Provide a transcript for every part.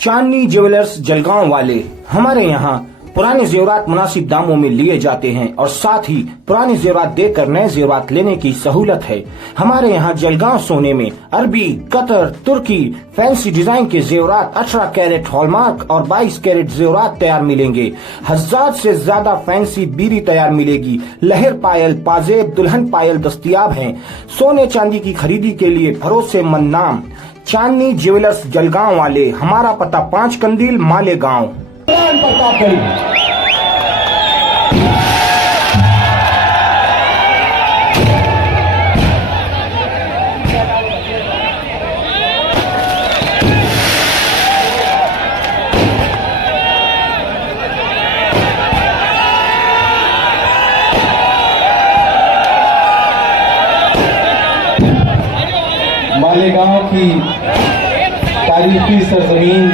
चांदनी jewellers Jalgaon वाले हमारे यहाँ पुराने जेवरात मुनासिब दामों में लिए जाते हैं और साथ ही पुराने जेवरात देकर नए जेवरात लेने की सहूलत है। हमारे यहाँ जलगांव सोने में अरबी, कतर, तुर्की, फैंसी डिजाइन के जेवरात 18 कैरेट हॉलमार्क और 22 कैरेट जेवरात तैयार मिलेंगे। 1000 से ज्यादा फैंसी बीरी तैयार मिलेगी। लहर पायल, पाजेब, दुल्हन पायल दस्तयाब हैं। सोने चांदी की खरीदी के लिए भरोसेमंद नाम चांदनी ज्वेलर्स जलगांव वाले। हमारा पता 5 कंदील मालेगांव। मालेगांव की तारीखी सरजमीन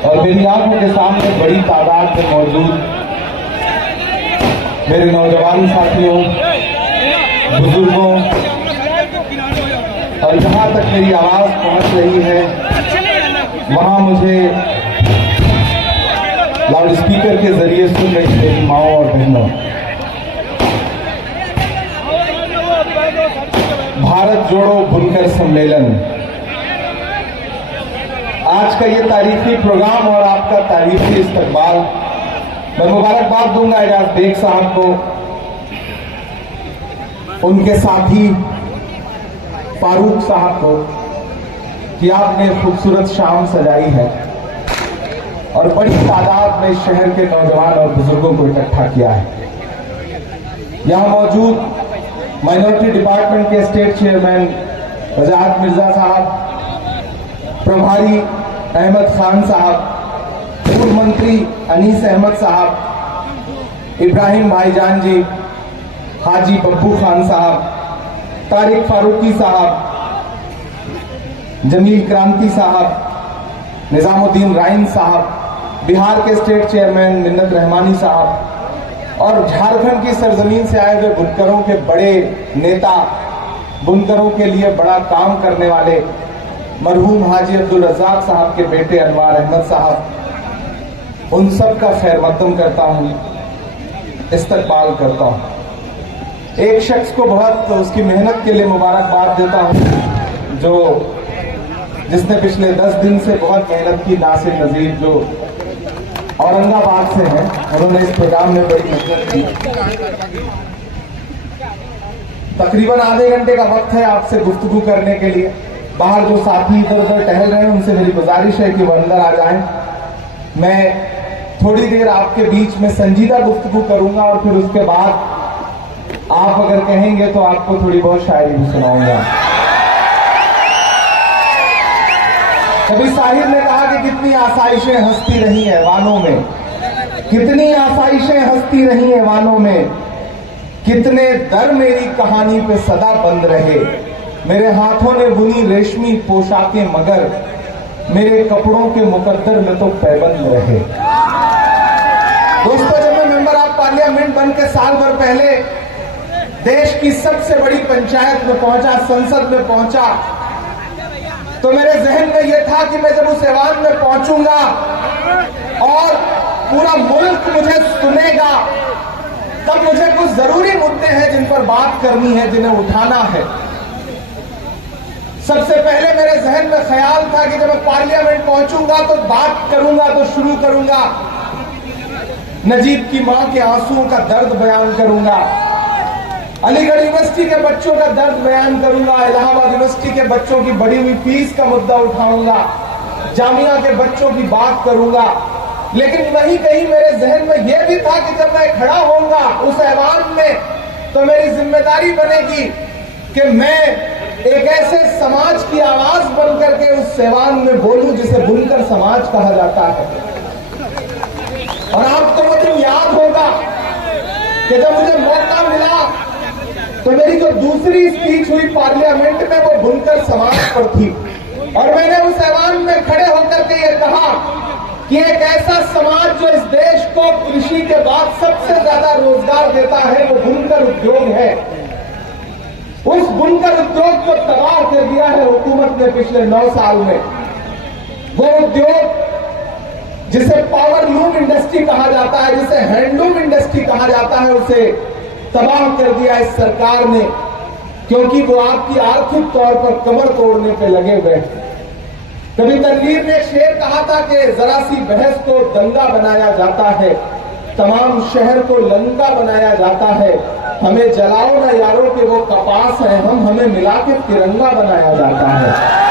और मेरी आंखों के सामने बड़ी तादाद में मौजूद मेरे नौजवान साथियों, बुजुर्गों और जहां तक मेरी आवाज पहुंच रही है वहां मुझे लाउड स्पीकर के जरिए सुन रही मेरी माओ और बहनों, भारत जोड़ो बुनकर सम्मेलन, आज का ये तारीखी प्रोग्राम और आपका तारीखी इस्तकबाल, मैं मुबारकबाद दूंगा एजाज बेग साहब को, उनके साथी फारूक साहब को कि आपने खूबसूरत शाम सजाई है और बड़ी तादाद में शहर के नौजवान और बुजुर्गों को इकट्ठा किया है। यहां मौजूद माइनॉरिटी डिपार्टमेंट के स्टेट चेयरमैन वजाहत मिर्जा साहब, प्रभारी अहमद खान साहब, पूर्व मंत्री अनीस अहमद साहब, इब्राहिम भाईजान जी, हाजी बब्बू खान साहब, तारिक फारूकी साहब, जमील क्रांति साहब, निजामुद्दीन राइन साहब, बिहार के स्टेट चेयरमैन मिन्नत रहमानी साहब और झारखंड की सरजमीन से आए हुए बुनकरों के बड़े नेता, बुनकरों के लिए बड़ा काम करने वाले मरहूम हाजी अब्दुल रज़ाक साहब के बेटे अनवार अहमद साहब, उन सब का खैर मकदम करता हूं, इस्तकबाल करता हूं। एक शख्स को बहुत उसकी मेहनत के लिए मुबारकबाद देता हूं जिसने पिछले 10 दिन से बहुत मेहनत की, नासिर नजीर जो औरंगाबाद से हैं, उन्होंने इस प्रोग्राम में बड़ी मेहनत की। तकरीबन आधे घंटे का वक्त है आपसे गुफ्तगू करने के लिए। बाहर जो साथी इधर उधर टहल रहे हैं उनसे मेरी गुजारिश है कि वो अंदर आ जाएं। मैं थोड़ी देर आपके बीच में संजीदा गुफ्तगू करूंगा और फिर उसके बाद आप अगर कहेंगे तो आपको थोड़ी बहुत शायरी भी सुनाऊंगा। कभी साहिर ने कहा कि कितनी आसाइशें हंसती रही हैं वानों में, कितनी आसाइशें हंसती रही हैं वानों में, कितने दर मेरी कहानी पे सदा बंद रहे, मेरे हाथों ने बुनी रेशमी पोशाकें मगर मेरे कपड़ों के मुकद्दर में तो पैबंद रहे। दोस्तों, जब मैं मेंबर ऑफ पार्लियामेंट बन के साल भर पहले देश की सबसे बड़ी पंचायत में पहुंचा, संसद में पहुंचा, तो मेरे जहन में यह था कि मैं जब उस ऐवान में पहुंचूंगा और पूरा मुल्क मुझे सुनेगा, तब मुझे कुछ जरूरी मुद्दे हैं जिन पर बात करनी है, जिन्हें उठाना है। सबसे पहले मेरे जहन में ख्याल था कि जब मैं पार्लियामेंट पहुंचूंगा तो बात करूंगा तो शुरू करूंगा नजीब की मां के आंसुओं का दर्द बयान करूंगा, अलीगढ़ यूनिवर्सिटी के बच्चों का दर्द बयान करूंगा, इलाहाबाद यूनिवर्सिटी के बच्चों की बढ़ी हुई फीस का मुद्दा उठाऊंगा, जामिया के बच्चों की बात करूंगा। लेकिन वहीं कहीं मेरे जहन में यह भी था कि जब मैं खड़ा होऊंगा उस ऐवान में तो मेरी जिम्मेदारी बनेगी कि मैं एक ऐसे समाज की आवाज बनकर के उस ऐवान में बोलूं जिसे बुनकर समाज कहा जाता है। और आपको वो दिन याद होगा कि जब मुझे मौका मिला तो मेरी जो दूसरी स्पीच हुई पार्लियामेंट में वो बुनकर समाज पर थी और मैंने उस ऐवान में खड़े होकर के ये कहा कि एक ऐसा समाज जो इस देश को कृषि के बाद सबसे ज्यादा रोजगार देता है वो बुनकर उद्योग है। उस बुनकर उद्योग को तबाह कर दिया है हुकूमत ने पिछले 9 साल में। वो उद्योग जिसे पावर लूम इंडस्ट्री कहा जाता है, जिसे हैंडलूम इंडस्ट्री कहा जाता है, उसे तबाह कर दिया इस सरकार ने, क्योंकि वो आपकी आर्थिक तौर पर कमर तोड़ने पे लगे हुए हैं। कभी तनवीर ने शेर कहा था कि जरा सी बहस को दंगा बनाया जाता है, तमाम शहर को लंका बनाया जाता है, हमें जलाओ ना यारों के वो कपास है, हमें मिला के तिरंगा बनाया जाता है।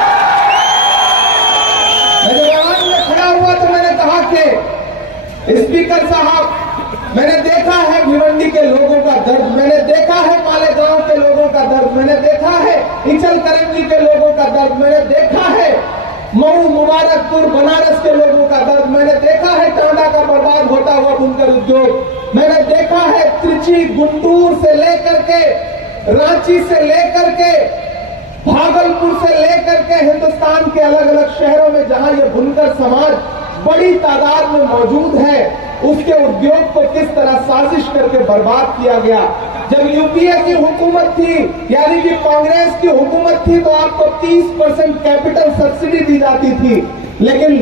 मैं जब आवाज में खड़ा हुआ तो मैंने कहा कि स्पीकर साहब, मैंने देखा है भिवंडी के लोगों का दर्द, मैंने देखा है मालेगांव के लोगों का दर्द, मैंने देखा है इचल करंजी के लोगों का दर्द, मैंने देखा है मऊ मुबारकपुर बनारस के लोगों का दर्द, मैंने देखा है टांडा का बर्बाद होता हुआ बुनकर उद्योग, मैंने देखा है त्रिची गुंटूर से लेकर के रांची से लेकर के भागलपुर से लेकर के हिंदुस्तान के अलग अलग शहरों में जहां ये बुनकर समाज बड़ी तादाद में मौजूद है, उसके उद्योग को किस तरह साजिश करके बर्बाद किया गया। जब यूपीए की हुकूमत थी, यानी कि कांग्रेस की हुकूमत थी, तो आपको 30% कैपिटल सब्सिडी दी जाती थी, लेकिन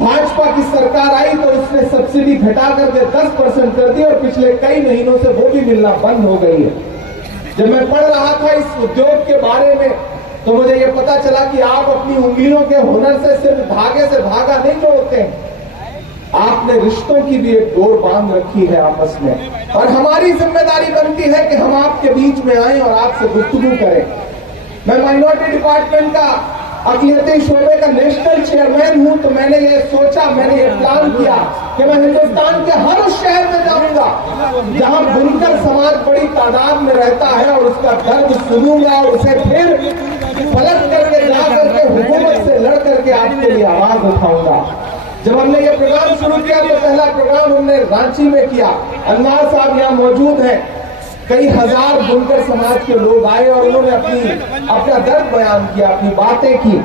भाजपा की सरकार आई तो उसने सब्सिडी घटा करके 10% कर दी और पिछले कई महीनों से वो भी मिलना बंद हो गई है। जब मैं पढ़ रहा था इस उद्योग के बारे में तो मुझे ये पता चला कि आप अपनी उंगलियों के हुनर से सिर्फ धागे से धागा नहीं जोड़ते हैं, आपने रिश्तों की भी एक डोर बांध रखी है आपस में, और हमारी जिम्मेदारी बनती है कि हम आपके बीच में आए और आपसे गुफ्तगू करें। मैं माइनॉरिटी डिपार्टमेंट का अक़लियती शोबे का नेशनल चेयरमैन हूं, तो मैंने ये सोचा, मैंने ये प्लान किया कि मैं हिंदुस्तान के हर उस शहर में जाऊंगा जहां बुनकर समाज बड़ी तादाद में रहता है और उसका दर्द सुनूंगा और उसे फिर पलट करके जा करके हुकूमत से लड़ करके आपके लिए आवाज उठाऊंगा। जब हमने ये प्रोग्राम शुरू किया तो पहला प्रोग्राम हमने रांची में किया। अनवार साहब यहाँ मौजूद हैं, कई हजार बुनकर समाज के लोग आए और उन्होंने अपना दर्द बयान किया, अपनी बातें की,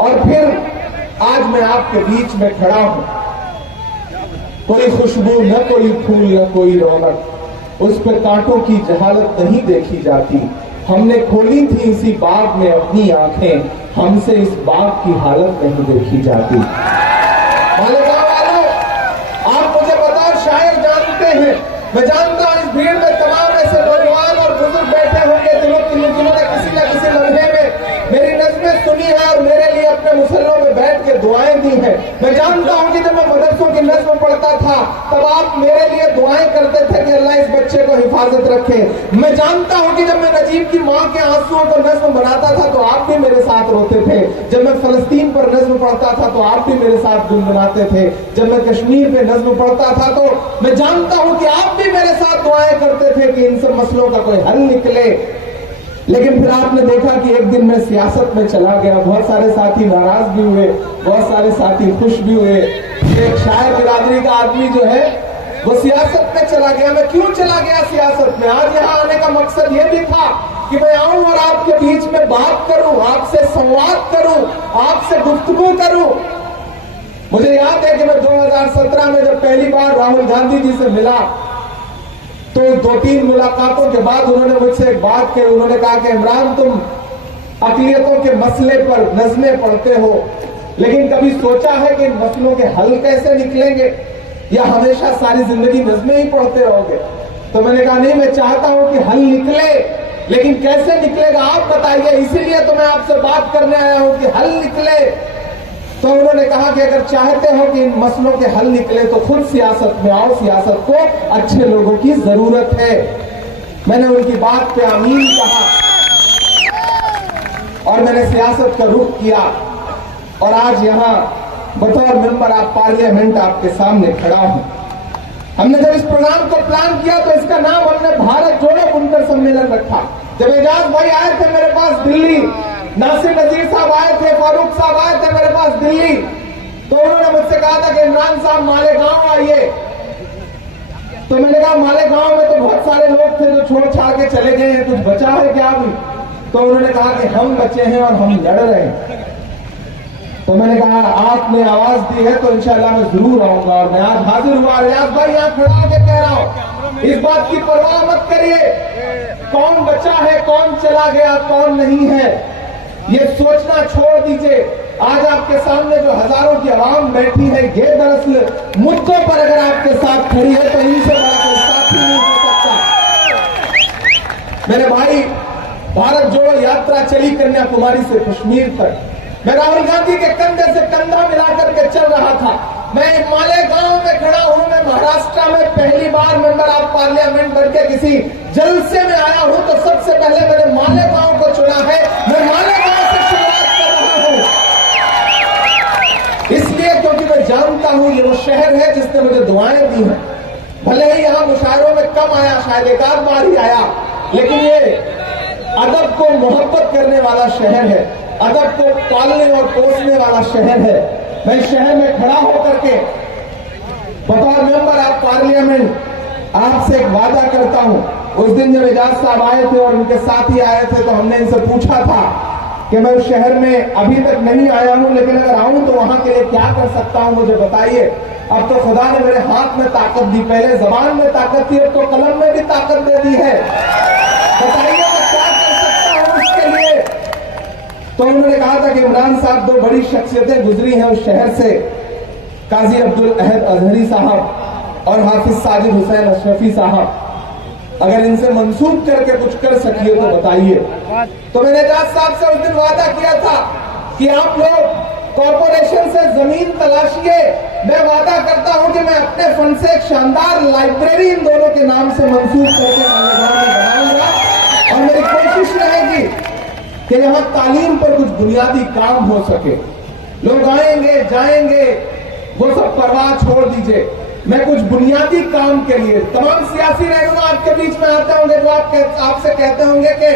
और फिर आज मैं आपके बीच में खड़ा हूं। कोई खुशबू न कोई फूल न कोई रौनक, उस पर कांटों की जहालत नहीं देखी जाती। हमने खोली थी इसी बाग में अपनी आंखें, हमसे इस बाग की हालत नहीं देखी जाती। मालेगांव वालों, आप मुझे बताओ, शायर जानते हैं, मैं जानता हूं इस भीड़ में तमाम ऐसे नौजवान और बुजुर्ग बैठे होंगे जिन्होंने किसी न किसी लम्हे में मेरी नज़्में सुनी है और मेरे लिए अपने मुसल्लों में बैठ के दुआएं दी हैं। मैं जानता हूं कि जब मैं मदरसों की नज़्म पढ़ता था तब आप मेरे लिए दुआएं करते थे कि अल्लाह इस बच्चे को हिफाजत रखे। मैं जानता हूं कि जब मैं नजीब की माँ के आंसुओं पर नज़्म बनाता था तो आप भी मेरे साथ रोते थे। जब मैं फलस्तीन पर नज़्म पढ़ता था तो आप भी मेरे साथ गुनगुनाते थे। जब मैं कश्मीर पे नज़्म पढ़ता था तो मैं जानता हूं कि आप भी मेरे साथ दुआएं करते थे कि इन सब मसलों का कोई हल निकले। लेकिन फिर आपने देखा कि एक दिन मैं सियासत में चला गया, बहुत सारे साथी नाराज भी हुए, बहुत सारे साथी खुश भी हुए। एक शायर बिरादरी का आदमी जो है वो सियासत में चला गया। मैं क्यों चला गया सियासत में? आज यहाँ आने का मकसद ये भी था कि मैं आऊं और आपके बीच में बात करूं, आपसे संवाद करूं, आपसे गुफ्तगू करूं। मुझे याद है कि मैं 2017 में जब पहली बार राहुल गांधी जी से मिला तो 2-3 मुलाकातों के बाद उन्होंने मुझसे एक बात कही। उन्होंने कहा कि इमरान, तुम अक़लियतों के मसले पर नज़्में पढ़ते हो, लेकिन कभी सोचा है कि इन मसलों के हल कैसे निकलेंगे, या हमेशा सारी जिंदगी नज़्में ही पढ़ते रहोगे? तो मैंने कहा नहीं, मैं चाहता हूं कि हल निकले, लेकिन कैसे निकलेगा आप बताइए, इसीलिए तो मैं आपसे बात करने आया हूं कि हल निकले। तो उन्होंने कहा कि अगर चाहते हो कि इन मसलों के हल निकले तो खुद सियासत में आओ, सियासत को अच्छे लोगों की जरूरत है। मैंने उनकी बात पे आमीन कहा और मैंने सियासत का रुख किया, और आज यहाँ बतौर मेंबर ऑफ पार्लियामेंट आपके सामने खड़ा हूं। हमने जब इस प्रोग्राम को प्लान किया तो इसका नाम हमने भारत जोड़ो बुनकर सम्मेलन रखा। जब एजाज भाई आए थे मेरे पास दिल्ली, नासिर नजीर साहब आए थे, फारूक साहब आए थे मेरे पास दिल्ली, तो उन्होंने मुझसे कहा था कि इमरान साहब मालेगांव आइए। तो मैंने कहा मालेगांव में तो बहुत सारे लोग थे जो छोड़ छाड़ के चले गए हैं, कुछ बचा है क्या अभी? तो उन्होंने कहा कि हम बचे हैं और हम लड़ रहे हैं। तो मैंने कहा आपने आवाज दी है तो इंशाल्लाह मैं जरूर आऊंगा, और मैं आज हाजिर हुआ। रियाज भाई यहाँ खड़ा होकर कह रहा हूं, इस बात की परवाह मत करिए कौन बचा है, कौन चला गया, कौन नहीं है, ये सोचना छोड़ दीजिए। आज आपके सामने जो हजारों की आवाम बैठी है, ये दरअसल मुद्दों पर अगर आपके साथ खड़ी है तो इनसे बड़ा कोई साथी नहीं हो सकता। मेरे भाई, भारत जोड़ो यात्रा चली कन्याकुमारी से कश्मीर तक। मैं राहुल गांधी के कंधे से कंधा मिलाकर के चल रहा था। मैं मालेगांव में खड़ा हूं। मैं महाराष्ट्र में पहली बार मेंबर ऑफ पार्लियामेंट बनकर किसी जलसे में आया हूं, तो सबसे पहले मैंने मालेगांव को चुना है। मैं मालेगांव से शुरुआत कर रहा हूं, इसलिए क्योंकि मैं जानता हूं ये वो शहर है जिसने मुझे दुआएं दी हैं। भले ही यहां मुशायरों में कम आया, शायद एक आध बार ही आया, लेकिन ये अदब को मोहब्बत करने वाला शहर है, अदब को पालने और पोसने वाला शहर है। मैं इस शहर में खड़ा होकर के बतौर मेंबर ऑफ पार्लियामेंट आपसे एक वादा करता हूं। उस दिन जब एजाज साहब आए थे और उनके साथी आए थे, तो हमने इनसे पूछा था कि मैं उस शहर में अभी तक नहीं आया हूं, लेकिन अगर आऊं तो वहां के लिए क्या कर सकता हूं, मुझे बताइए। अब तो खुदा ने मेरे हाथ में ताकत दी, पहले जबान में ताकत थी, अब तो कलम में भी ताकत दे दी है। बताइए मैं क्या कर सकता हूं उसके लिए। तो उन्होंने कहा था कि इमरान साहब, दो बड़ी शख्सियतें गुजरी हैं उस शहर से, काजी अब्दुल अहद अजहरी साहब और हाफिज साजिद हुसैन अशरफी साहब। अगर इनसे मंसूब करके कुछ कर सकिए तो बताइए। तो मैंने एजाज साहब से उस दिन वादा किया था कि आप लोग कॉर्पोरेशन से जमीन तलाशिए, मैं वादा करता हूं कि मैं अपने फंड से एक शानदार लाइब्रेरी इन दोनों के नाम से मंसूब करके बनाऊंगा, और मेरी कोशिश रहेगी कि यहां तालीम पर कुछ बुनियादी काम हो सके। लोग आएंगे जाएंगे, वो सब परवाह छोड़ दीजिए। मैं कुछ बुनियादी काम के लिए, तमाम सियासी रहनुमा आपके बीच में आते होंगे जो आपसे कहते होंगे कि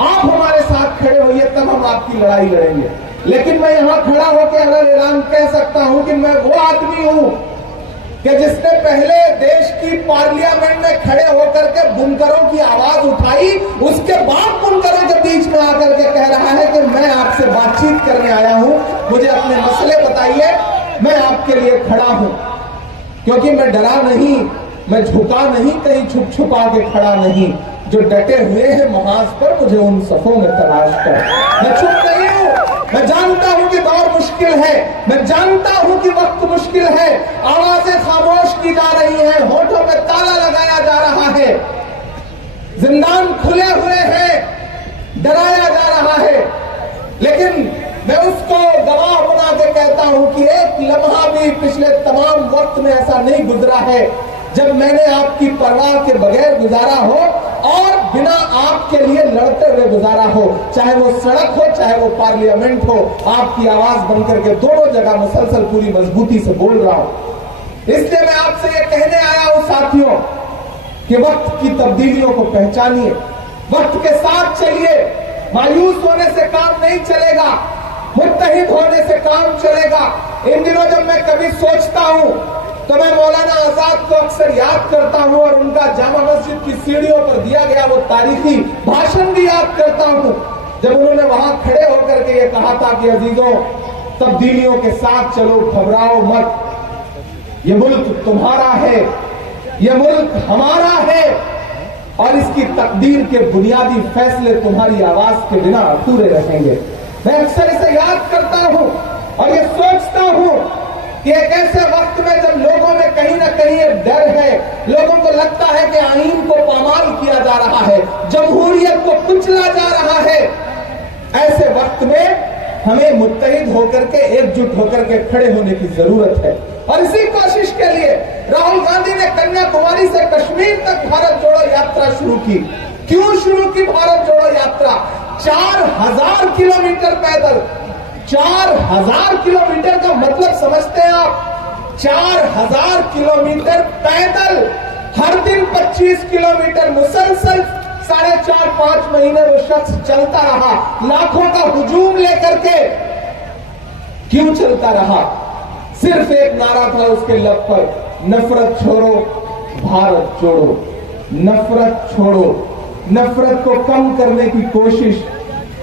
आप हमारे साथ खड़े होइए, तब हम आपकी लड़ाई लड़ेंगे। लेकिन मैं यहां खड़ा होकर अलग ऐलान कह सकता हूं कि मैं वो आदमी हूं कि जिसने पहले देश की पार्लियामेंट में खड़े होकर के बुनकरों की आवाज उठाई, उसके बाद बुनकरों के बीच में आकर के कह रहा है कि मैं आपसे बातचीत करने आया हूं, मुझे अपने मसले बताइए, मैं आपके लिए खड़ा हूं। क्योंकि मैं डरा नहीं, मैं झुका नहीं, कहीं छुप छुपा के खड़ा नहीं। जो डटे हुए हैं महाज पर, मुझे उन सफों में तलाश कर। मैं चुप नहीं हूं, मैं जानता हूं कि दौर मुश्किल है, मैं जानता हूं कि वक्त मुश्किल है, आवाजें खामोश की जा रही हैं, होठों पे ताला लगाया जा रहा है, जिंदान खुले हुए हैं, डराया जा रहा है। लेकिन मैं उसको गवाह बना के कहता हूं कि एक लम्हा भी पिछले तमाम वक्त में ऐसा नहीं गुजरा है जब मैंने आपकी परवाह के बगैर गुजारा हो और बिना आपके लिए लड़ते हुए गुजारा हो। चाहे वो सड़क हो, चाहे वो पार्लियामेंट हो, आपकी आवाज बनकर के दोनों जगह मुसलसल पूरी मजबूती से बोल रहा हूं। इसलिए मैं आपसे ये कहने आया हूं साथियों कि वक्त की तब्दीलियों को पहचानिए, वक्त के साथ चलिए। मायूस होने से काम नहीं चलेगा, मुत्तहिद होने से काम चलेगा। इन दिनों जब मैं कभी सोचता हूं तो मैं मौलाना आजाद को अक्सर याद करता हूं और उनका जामा मस्जिद की सीढ़ियों पर दिया गया वो तारीखी भाषण भी याद करता हूं, जब उन्होंने वहां खड़े होकर के ये कहा था कि अजीजों, तब्दीलियों के साथ चलो, घबराओ मत, ये मुल्क तुम्हारा है, ये मुल्क हमारा है, और इसकी तकदीर के बुनियादी फैसले तुम्हारी आवाज के बिना अधूरे रहेंगे। मैं अक्सर इसे याद करता हूं और ये सोचता हूं कि एक ऐसे वक्त में जब लोगों में कहीं ना कहीं एक डर है, लोगों को लगता है कि आईन को पामाल किया जा रहा है, जमहूरियत को कुचला जा रहा है, ऐसे वक्त में हमें मुत्तहिद होकर के, एकजुट होकर के खड़े होने की जरूरत है। और इसी कोशिश के लिए राहुल गांधी ने कन्याकुमारी से कश्मीर तक भारत जोड़ो यात्रा शुरू की। क्यों शुरू की भारत जोड़ो यात्रा? 4000 किलोमीटर पैदल, 4000 किलोमीटर का मतलब समझते हैं आप? 4000 किलोमीटर पैदल, हर दिन 25 किलोमीटर मुसलसल 4.5-5 महीने वो शख्स चलता रहा, लाखों का हुजूम लेकर के। क्यों चलता रहा? सिर्फ एक नारा था उसके लब पर, नफरत छोड़ो भारत जोड़ो, नफरत छोड़ो, नफरत को कम करने की कोशिश।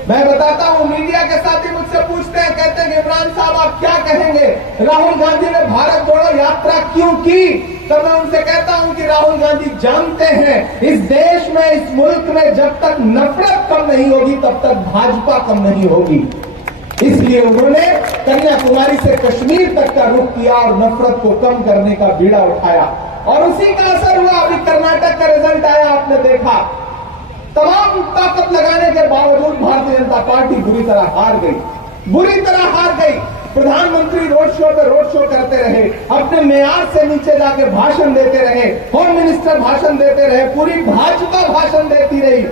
मैं बताता हूं, मीडिया के साथी मुझसे पूछते हैं, कहते हैं कि इमरान साहब आप क्या कहेंगे, राहुल गांधी ने भारत जोड़ो यात्रा क्यों की? तो मैं उनसे कहता हूं कि राहुल गांधी जानते हैं इस देश में, इस मुल्क में जब तक नफरत कम नहीं होगी तब तक भाजपा कम नहीं होगी। इसलिए उन्होंने कन्याकुमारी से कश्मीर तक का रुख किया और नफरत को कम करने का बीड़ा उठाया और उसी का असर हुआ। अभी कर्नाटक का रिजल्ट आया, आपने देखा। तमाम ताकत लगाने के बावजूद भारतीय जनता पार्टी बुरी तरह हार गई, बुरी तरह हार गई। प्रधानमंत्री रोड शो करते रहे, अपने मेयार से नीचे जाके भाषण देते रहे, होम मिनिस्टर भाषण देते रहे, पूरी भाजपा भाषण देती रही,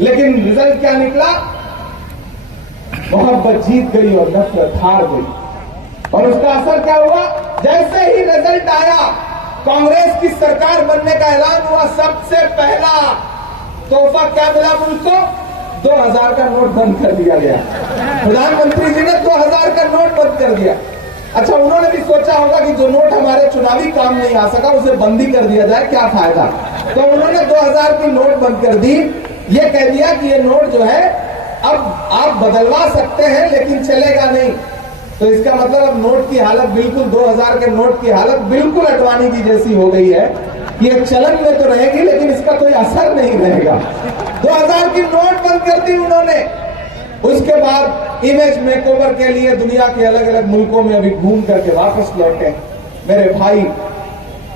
लेकिन रिजल्ट क्या निकला? मोहब्बत जीत गई और नफरत हार गई। और उसका असर क्या हुआ? जैसे ही रिजल्ट आया, कांग्रेस की सरकार बनने का ऐलान हुआ, सबसे पहला तोहफा क्या मिला मुझको? 2000 का नोट बंद कर दिया गया। प्रधानमंत्री जी ने 2000 का नोट बंद कर दिया। अच्छा, उन्होंने भी सोचा होगा कि जो नोट हमारे चुनावी काम नहीं आ सका उसे बंदी कर दिया जाए, क्या फायदा। तो उन्होंने 2000 की नोट बंद कर दी। ये कह दिया कि ये नोट जो है अब आप बदलवा सकते हैं लेकिन चलेगा नहीं। तो इसका मतलब अब नोट की हालत बिल्कुल 2000 के नोट की हालत बिल्कुल अडवाणी जी जैसी हो गई है। ये चलन में तो रहेगी लेकिन इसका कोई असर नहीं रहेगा। 2000 की नोट बंद कर दी उन्होंने। उसके बाद इमेज मेकओवर के लिए दुनिया के अलग अलग मुल्कों में अभी घूम करके वापस लौटे मेरे भाई।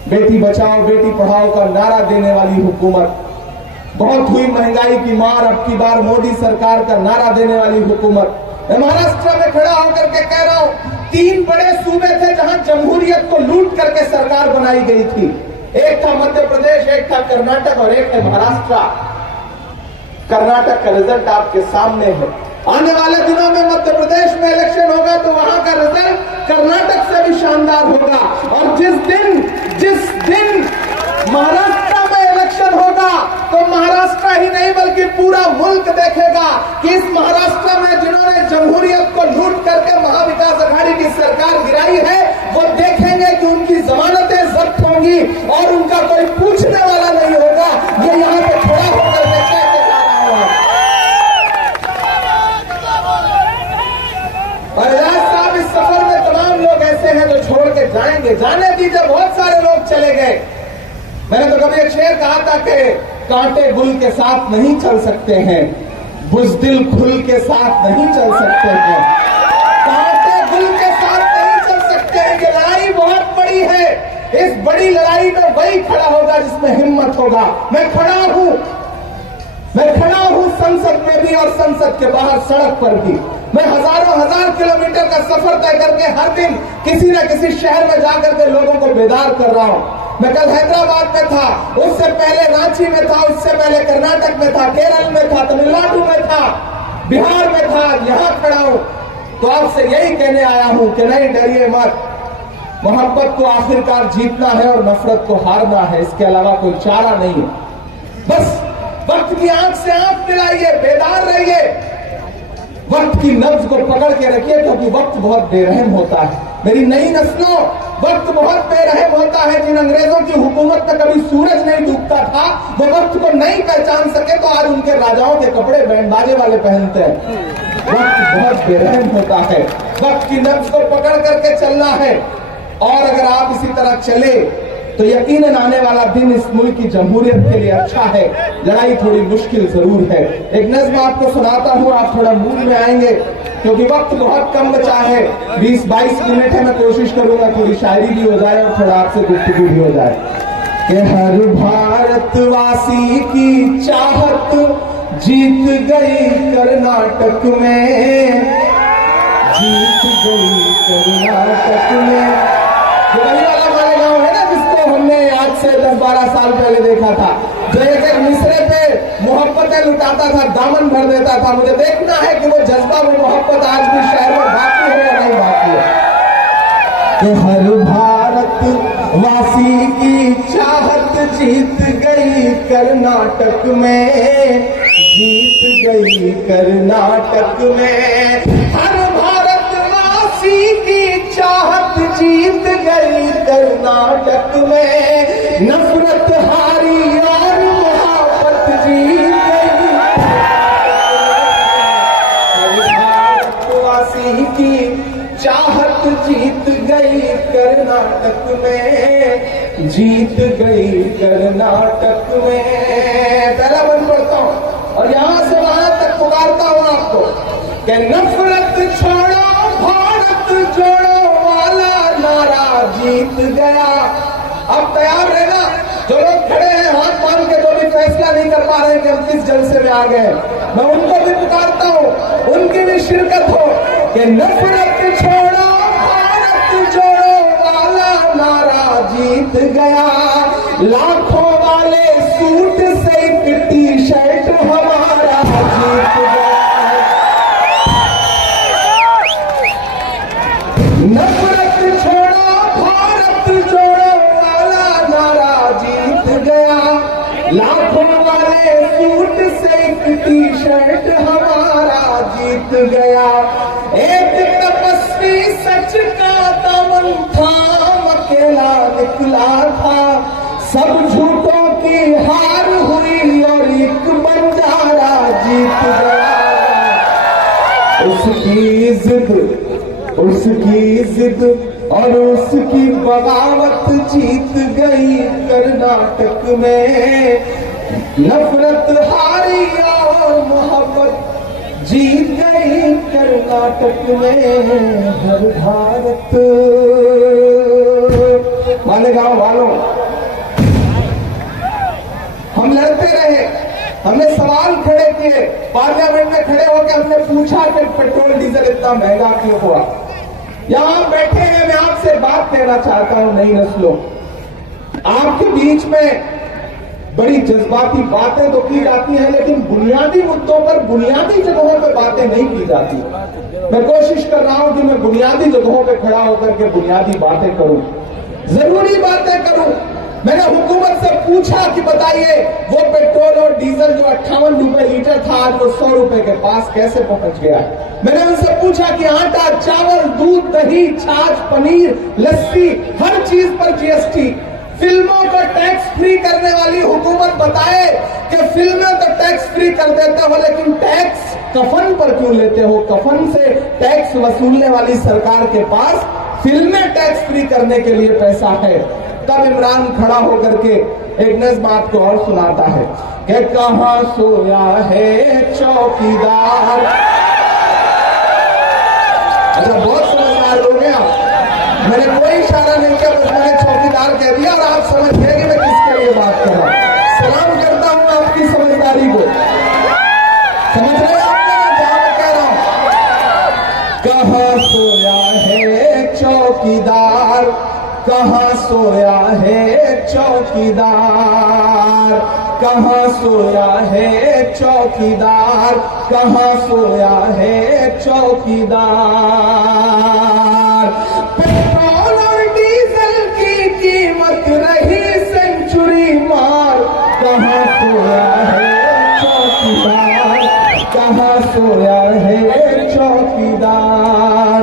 बेटी बचाओ बेटी पढ़ाओ का नारा देने वाली हुकूमत, बहुत हुई महंगाई की मार, अब की बार मोदी सरकार का नारा देने वाली हुकूमत। मैं महाराष्ट्र में खड़ा होकर के कह रहा हूं, 3 बड़े सूबे थे जहां जमहूरियत को लूट करके सरकार बनाई गई थी। एक था मध्य प्रदेश, एक था कर्नाटक और एक है महाराष्ट्र। कर्नाटक का रिजल्ट आपके सामने है। आने वाले दिनों में मध्य प्रदेश में इलेक्शन होगा तो वहां का रिजल्ट कर्नाटक से भी शानदार होगा। और जिस दिन महाराष्ट्र में इलेक्शन होगा तो महाराष्ट्र ही नहीं बल्कि पूरा मुल्क देखेगा कि इस महाराष्ट्र में जिन्होंने जमहूरियत को लूट करके महाविकास अघाड़ी की सरकार गिराई है, वो देखेंगे कि उनकी जमानतें जब्त होंगी और उनका कोई पूछने वाला नहीं होगा। ये यहाँ पे खड़ा होकर देखने के जा रहा है। और राज साहब, इस सफर में तमाम लोग ऐसे हैं जो छोड़ के जाएंगे। जाने दीजिए, बहुत सारे लोग चले गए। मैंने तो कभी एक शेर कहा था कि कांटे गुल के साथ नहीं चल सकते हैं, बुज़दिल खुल के साथ नहीं चल सकते हैं। कांटे गुल के साथ नहीं चल सकते हैं। ये लड़ाई बहुत बड़ी है। इस बड़ी लड़ाई में वही खड़ा होगा जिसमें हिम्मत होगा। मैं खड़ा हूं संसद में भी और संसद के बाहर सड़क पर भी। मैं हजार किलोमीटर का सफर तय करके हर दिन किसी न किसी शहर में जाकर के लोगों को बेदार कर रहा हूं। मैं कल हैदराबाद में था, उससे पहले रांची में था, उससे पहले कर्नाटक में था, केरल में था, तमिलनाडु में था, बिहार में था, यहां खड़ा हूं। तो आपसे यही कहने आया हूं कि नहीं डरिए मत। मोहब्बत को आखिरकार जीतना है और नफरत को हारना है, इसके अलावा कोई चारा नहीं है। बस वक्त की आंख से आंख मिलाइए, बेदार रहिए, वक्त की नब्ज को पकड़ के रखिए, क्योंकि वक्त बहुत बेरहम होता है। मेरी नई नस्लों, वक्त बहुत बेरहम होता है। जिन अंग्रेजों की हुकूमत में कभी सूरज नहीं डूबता था, वो वक्त को नहीं पहचान सके तो आज उनके राजाओं के कपड़े बैंड बाजे वाले पहनते हैं। वक्त बहुत बेरहम होता है। वक्त की नब्ज को पकड़ करके चलना है। और अगर आप इसी तरह चले तो यकीनन आने वाला दिन इस मुल्क की जमहूरियत के लिए अच्छा है। लड़ाई थोड़ी मुश्किल जरूर है। एक नज़्म आपको सुनाता हूँ, आप थोड़ा मूड में आएंगे, क्योंकि वक्त बहुत कम बचा है। 20-22 मिनट है। मैं कोशिश करूंगा थोड़ी शायरी भी हो जाए और थोड़ा आपसे गुफ्तगू भी हो जाए। कि हर भारतवासी की चाहत जीत गई कर्नाटक में, जीत गई कर्नाटक में। जो गली वाला हमारे गांव है ना, जिसको हमने आज से 10-12 साल पहले देखा था, जो एक मिसरे पे मोहब्बतें लुटाता था, दामन भर देता था। मुझे देखना है कि वो जज्बा, वो मोहब्बत आज भी शहर में बाकी है या नहीं बाकी है। कि हर भारतवासी की चाहत जीत गई कर्नाटक में, जीत गई कर्नाटक में। हर भारतवासी की चाहत जीत गई कर्नाटक में। नफरत हारी और मोहब्बत जीत गई। भारतवासी की चाहत जीत गई कर्नाटक में, जीत गई कर्नाटक में। पहला बंद पढ़ता हूं और यहां से वहां तक पुकारता हूं आपको कि नफरत छोड़ो भारत जोड़ो वाला नारा जीत गया। अब तैयार रहना, जो लोग खड़े हैं हाथ बांध के, जो भी फैसला नहीं कर पा रहे कि हम किस जलसे में आ गए, मैं उनको भी पुकारता हूं, उनकी भी शिरकत हो कि नफरत छोड़ो भारत जोड़ो वाला नारा जीत गया। लाखों वाले सूट से एक टी शर्ट हमारा जीत गया। नफरत छोड़ो भारत जोड़ो वाला नारा जीत गया। लाखों वाले सूट से एक टी शर्ट हमारा जीत गया। एक तपस्वी सच का दामन थाम अकेला निकला था, सब झूठों की हार हुई और एक बंजारा जीत गया। उसकी जिद और उसकी बगावत जीत गई कर्नाटक में। नफरत हारी और मोहब्बत जीत गई कर्नाटक में हर भारत। मालेगांव वालों, हम लड़ते रहे, हमने सवाल खड़े किए, पार्लियामेंट में खड़े होकर हमने पूछा कि पेट्रोल डीजल इतना महंगा क्यों हुआ। यहां बैठे हैं, मैं आपसे बात कहना चाहता हूं नई नस्लों, आपके बीच में बड़ी जज्बाती बातें तो की जाती हैं, लेकिन बुनियादी मुद्दों पर, बुनियादी जगहों पर बातें नहीं की जाती। मैं कोशिश कर रहा हूं कि मैं बुनियादी जगहों पर खड़ा होकर के बुनियादी बातें करूं, जरूरी बातें करूं। मैंने हुकूमत से पूछा कि बताइए वो पेट्रोल और डीजल जो 58 रुपए लीटर था, आज वो 100 रुपए के पास कैसे पहुंच गया। मैंने उनसे पूछा कि आटा, चावल, दूध, दही, छाछ, पनीर, लस्सी, हर चीज पर जीएसटी। फिल्मों को टैक्स फ्री करने वाली हुकूमत बताए कि फिल्में तो टैक्स फ्री कर देते हो, लेकिन टैक्स कफन पर क्यों लेते हो। कफन से टैक्स वसूलने वाली सरकार के पास फिल्में टैक्स फ्री करने के लिए पैसा है। तब इमरान खड़ा होकर के एक नज़्म आपको और सुनाता है कि कहां सोया है चौकीदार। अच्छा, बहुत समझदार लोग हैं आप, मैंने कोई इशारा नहीं किया, बस मैंने चौकीदार कह दिया और आप समझ गए कि मैं किसके लिए बात कर रहा हूं। सलाम करता हूं आपकी समझदारी को। समझ रहे हैं आप, मैं जहां कह रहा हूं, कहां सोया है चौकीदार, कहां सोया है चौकीदार, कहां सोया है चौकीदार, कहां सोया है चौकीदार। पेट्रोल और डीजल की कीमत रही सेंचुरी मार, कहां सोया है चौकीदार, कहां सोया है चौकीदार।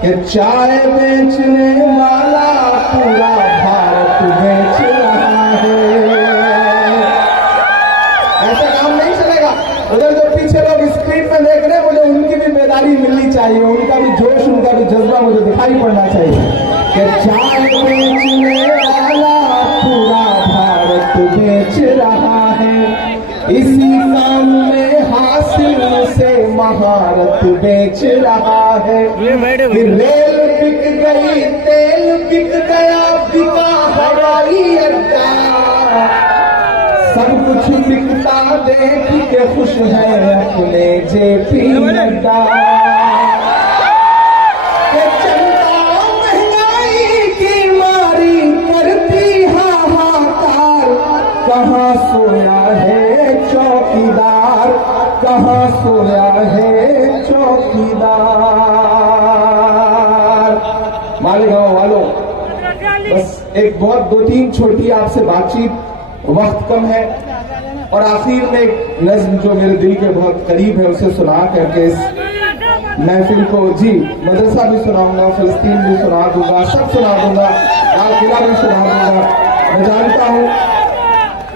कि चाय बेचने वाला पूरा भारत बेच रहा है। ऐसा काम नहीं चलेगा। उधर जो पीछे लोग स्क्रीन में देख रहे हैं, मुझे उनकी भी बेदारी मिलनी चाहिए, उनका भी जोश, उनका भी जज्बा मुझे दिखाई पड़ना चाहिए कि चाय बेचने वाला पूरा भारत बेच रहा है। इसी काम में हासिल से महारत बेच रहा है। रेल बिक गई, तेल बिक गया, बिका हवाई अड्डा, सब कुछ बिकता देख के खुश है अपने जेपी नड्डा। जनता महंगाई की मारी करती हाहाकार, कहां सोया है चौकीदार, कहां सोया है चौकीदार। मालेगांव वालों, बस एक बहुत 2-3 छोटी आपसे बातचीत, वक्त कम है, और आखिर में एक नज्म जो मेरे दिल के बहुत करीब है उसे सुना करके इस महफिल को, जी, मदरसा भी सुनाऊंगा, फिलिस्तीन भी सुना दूंगा, सब सुना दूंगा, आखिरा भी सुना दूंगा। मैं जानता हूं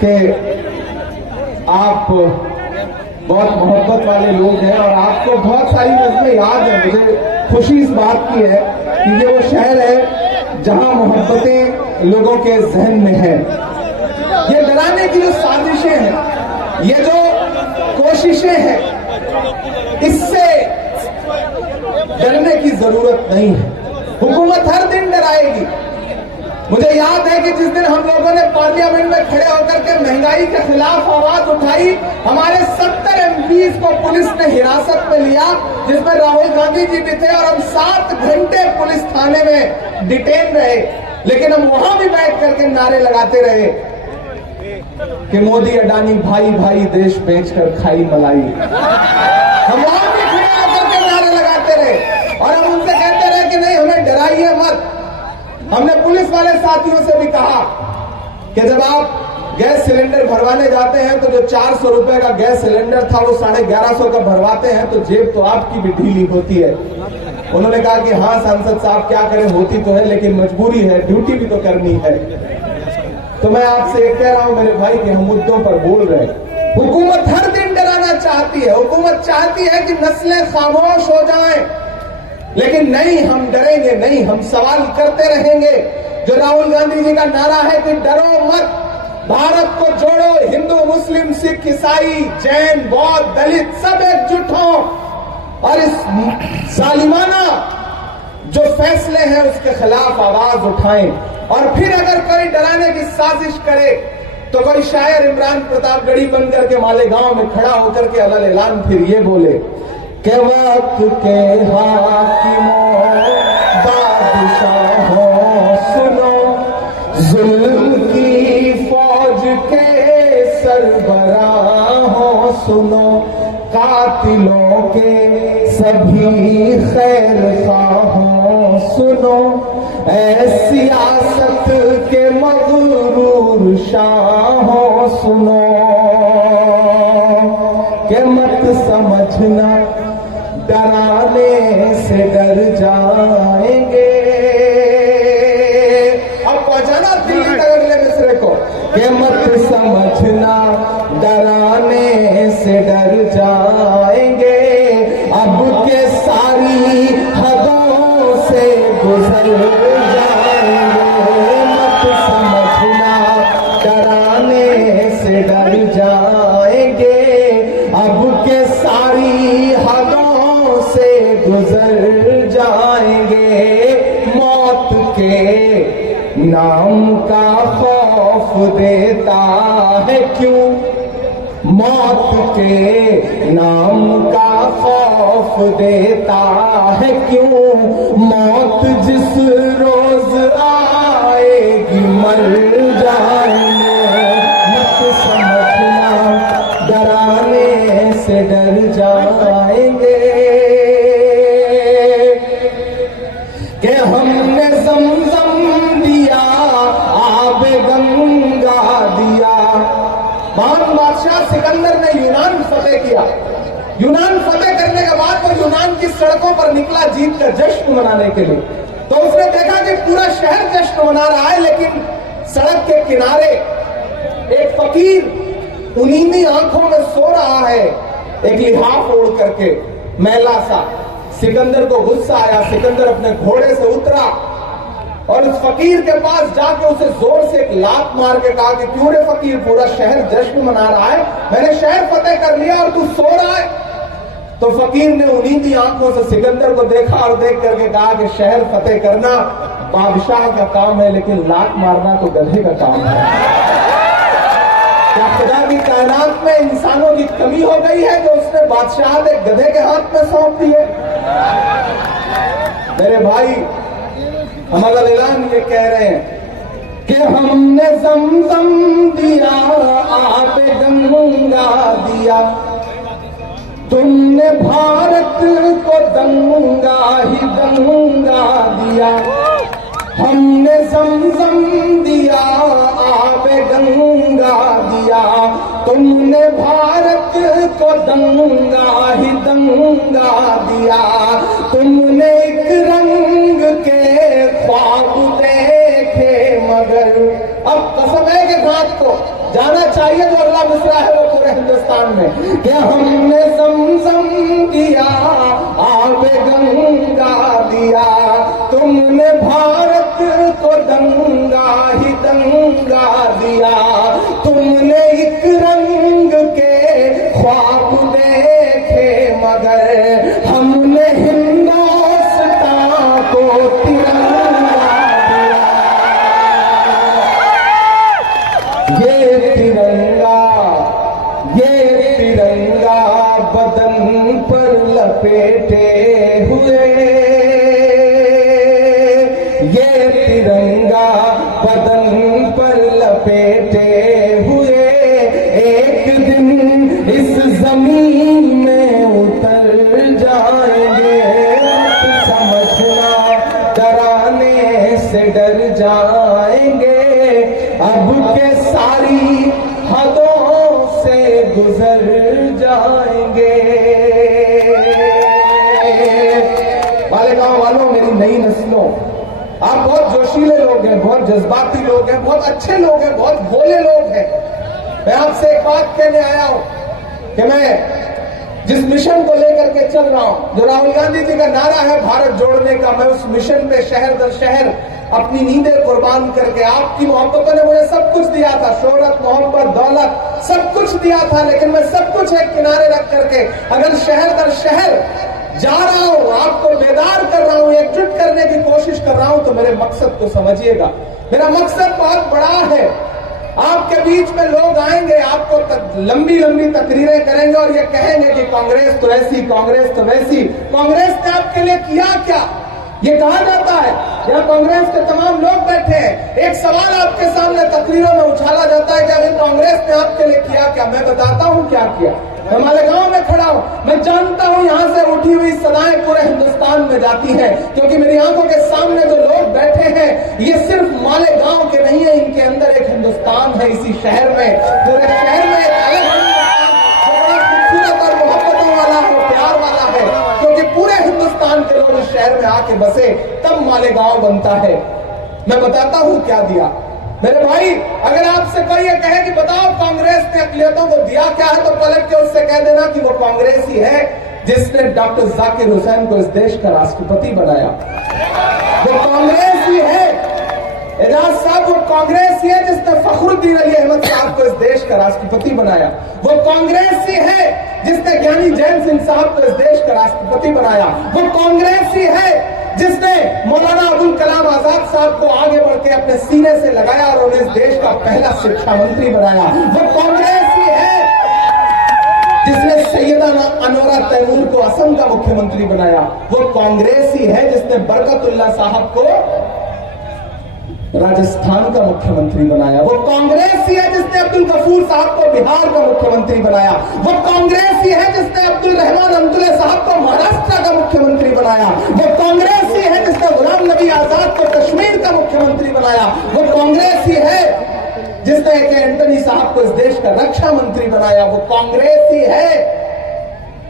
कि आप बहुत मोहब्बत वाले लोग हैं और आपको बहुत सारी नज़में याद है। मुझे खुशी इस बात की है कि ये वो शहर है जहां मोहब्बतें लोगों के जहन में है। ये डराने की जो साजिशें हैं, ये जो कोशिशें हैं, इससे डरने की जरूरत नहीं है। हुकूमत हर दिन डराएगी। मुझे याद है कि जिस दिन हम लोगों ने पार्लियामेंट में खड़े होकर के महंगाई के खिलाफ आवाज उठाई, हमारे 70 एमपीज को पुलिस ने हिरासत में लिया, जिसमें राहुल गांधी जी भी थे, और हम 7 घंटे पुलिस थाने में डिटेन रहे। लेकिन हम वहां भी बैठ करके नारे लगाते रहे कि मोदी अडानी भाई भाई देश बेचकर खाई मलाई। हम वहां भी खड़े होकर के नारे लगाते रहे और हम उनसे कहते रहे कि नहीं, हमें डराइए मत। हमने पुलिस वाले साथियों से भी कहा कि जब आप गैस सिलेंडर भरवाने जाते हैं तो जो 400 रुपए का गैस सिलेंडर था वो 1150 का भरवाते हैं, तो जेब तो आपकी भी ढीली होती है। उन्होंने कहा कि हाँ सांसद साहब, क्या करें, होती तो है लेकिन मजबूरी है, ड्यूटी भी तो करनी है। तो मैं आपसे कह रहा हूं मेरे भाई कि हम मुद्दों पर बोल रहे हैं। हुकूमत हर दिन डराना चाहती है, हुकूमत चाहती है कि नस्लें खामोश हो जाएं, लेकिन नहीं, हम डरेंगे नहीं, हम सवाल करते रहेंगे। जो राहुल गांधी जी का नारा है कि डरो मत, भारत को जोड़ो, हिंदू मुस्लिम सिख ईसाई जैन बौद्ध दलित सब एकजुट हों और इस जालिमाना जो फैसले हैं उसके खिलाफ आवाज उठाएं। और फिर अगर कोई डराने की साजिश करे तो कोई शायर इमरान प्रतापगढ़ी बनकर के मालेगांव में खड़ा होकर के अलग ऐलान फिर ये बोले कि वक्त के हाकिमों बादशाहों सुनो, जुल्म की फौज के सरबराहों सुनो, कातिलों के सभी खैर खाहों सुनो, ऐ सियासत के मगरूर शाहों सुनो, के मत समझना डराने से डर जाएंगे। अब पहुंचाना दिल्ली तक अगले मिसरे को, के मत समझना डराने से डर जाएंगे, अब के सारी हदों से गुजर जाएंगे। मत समझना डराने से डर जाएंगे, अब के सारी हदों से गुजर जाएंगे। मौत के नाम का खौफ देता है क्यों, मौत के नाम का खौफ देता है क्यों, मौत जिस रोज आएगी मर जाएंगे। मत समझना डराने से डर जाएंगे, कि हमने ज़मज़म दिया आबे गंगा दिया। महान बादशाह सिकंदर ने यूनान फतेह किया। यूनान फतेह करने के बाद वो यूनान की सड़कों पर निकला जीत का जश्न मनाने के लिए। तो उसने देखा कि पूरा शहर जश्न मना रहा है, लेकिन सड़क के किनारे एक फकीर उनींदी आंखों में सो रहा है, एक लिहाफ ओढ़ करके मैला सा। सिकंदर को गुस्सा आया, सिकंदर अपने घोड़े से उतरा और उस फकीर के पास जाके उसे जोर से एक लात मार के कहा कि क्यों रे फकीर, पूरा शहर जश्न मना रहा है, मैंने शहर फतेह कर लिया और तू सो रहा है। तो फकीर ने उनींदी आंखों से सिकंदर को देखा और देख करके कहा कि शहर फतेह करना बादशाह का काम है, लेकिन लात मारना तो गधे का काम है। क्या खुदा की कायनात में इंसानों की कमी हो गई है जो उसने बादशाह एक गधे के हाथ में सौंप दी है? मेरे भाई, हम ऐलान ये कह रहे हैं कि हमने ज़मज़म दिया आबे गंगा दिया, तुमने भारत को दंगा ही दंगा दिया। हमने ज़मज़म दिया आबे गंगा दिया, तुमने भारत को दंगा ही दंगा दिया। तुमने एक रंग के ख्वाब देखे मगर, अब कसम है कि बात को जाना चाहिए जो अगला मिसरा है वो पूरे हिंदुस्तान में, कि हमने ज़मज़म दिया आबे गंगा दिया, तुमने भारत को दंगा ही दंगा दिया। तुमने एक रंग के ख्वाब देखे मगर, हमने हिंदुओं तिरंगा बदन पर लपेटे हुए एक दिन इस जमीन में उतर जाएंगे। समझना डराने से डर जाएंगे, अब के सारी हदों से गुजर जाएंगे। मालेगांव वालों, मेरी नई नस्लों, आप बहुत जोशीले लोग हैं, बहुत जज्बाती लोग हैं, बहुत अच्छे लोग हैं, बहुत भोले लोग हैं। मैं आपसे एक बात कहने आया हूं कि मैं जिस मिशन को लेकर के चल रहा हूं, जो राहुल गांधी जी का नारा है भारत जोड़ने का, मैं उस मिशन पे शहर दर शहर अपनी नींदें कुर्बान करके, आपकी मोहब्बतों ने मुझे सब कुछ दिया था, शोहरत, मोहब्बत, दौलत, सब कुछ दिया था, लेकिन मैं सब कुछ एक किनारे रख करके अगर शहर दर शहर जा रहा हूं, आपको बेदार कर रहा हूं, एकजुट करने की कोशिश कर रहा हूं, तो मेरे मकसद को समझिएगा। मेरा मकसद बहुत बड़ा है। आपके बीच में लोग आएंगे, आपको लंबी लंबी तकरीरें करेंगे और ये कहेंगे कि कांग्रेस तो ऐसी, कांग्रेस तो वैसी। कांग्रेस ने आपके लिए किया क्या? ये कहा जाता है, यहाँ कांग्रेस के तमाम लोग बैठे हैं, एक सवाल आपके सामने तकरीरों में उछाला जाता है कि अगर कांग्रेस ने आपके लिए किया क्या? मैं बताता हूँ क्या किया। मैं मालेगांव में खड़ा हूं, मैं जानता हूं यहां से उठी हुई सदाएं पूरे हिंदुस्तान में जाती हैं, क्योंकि मेरी आंखों के सामने जो लोग बैठे हैं ये सिर्फ मालेगांव के नहीं है, इनके अंदर एक हिंदुस्तान है। इसी शहर में, पूरे शहर में एक अलग हिंदुस्तान जो बड़ा खूबसूरत और मोहब्बतों वाला है, प्यार वाला है, क्योंकि पूरे हिंदुस्तान के लोग इस शहर में आके बसे, तब मालेगांव बनता है। मैं बताता हूं क्या दिया मेरे भाई। अगर आपसे कोई ये कहे कि बताओ कांग्रेस ने अक़लियतों को दिया क्या है, तो पलट के उससे कह देना कि वो कांग्रेस ही है जिसने डॉक्टर जाकिर हुसैन को इस देश का राष्ट्रपति बनाया। वो कांग्रेस ही है, एजाज साहब, वो कांग्रेस ही है जिसने फखरुद्दीन अली अहमद साहब को इस देश का राष्ट्रपति बनाया। वो कांग्रेस ही है जिसने ज्ञानी जैन सिंह साहब को इस देश का राष्ट्रपति बनाया। वो कांग्रेस ही है जिसने मौलाना अबुल कलाम आजाद साहब को आगे बढ़ के अपने सीने से लगाया और उन्हें इस देश का पहला शिक्षा मंत्री बनाया। वो कांग्रेस ही है जिसने सैयदा अनोरा तैमूर को असम का मुख्यमंत्री बनाया। वो कांग्रेस ही है जिसने बरकतुल्लाह साहब को राजस्थान का मुख्यमंत्री बनाया। वो कांग्रेस ही है जिसने अब्दुल गफूर साहब को बिहार का मुख्यमंत्री बनाया। वो कांग्रेस ही है जिसने अब्दुल रहमान अब्दुल्ला साहब को महाराष्ट्र का मुख्यमंत्री बनाया। वो कांग्रेस ही है जिसने गुलाम नबी आजाद को कश्मीर का मुख्यमंत्री बनाया। वो कांग्रेस ही है जिसने एंटनी साहब को इस देश का रक्षा मंत्री बनाया। वो कांग्रेस ही है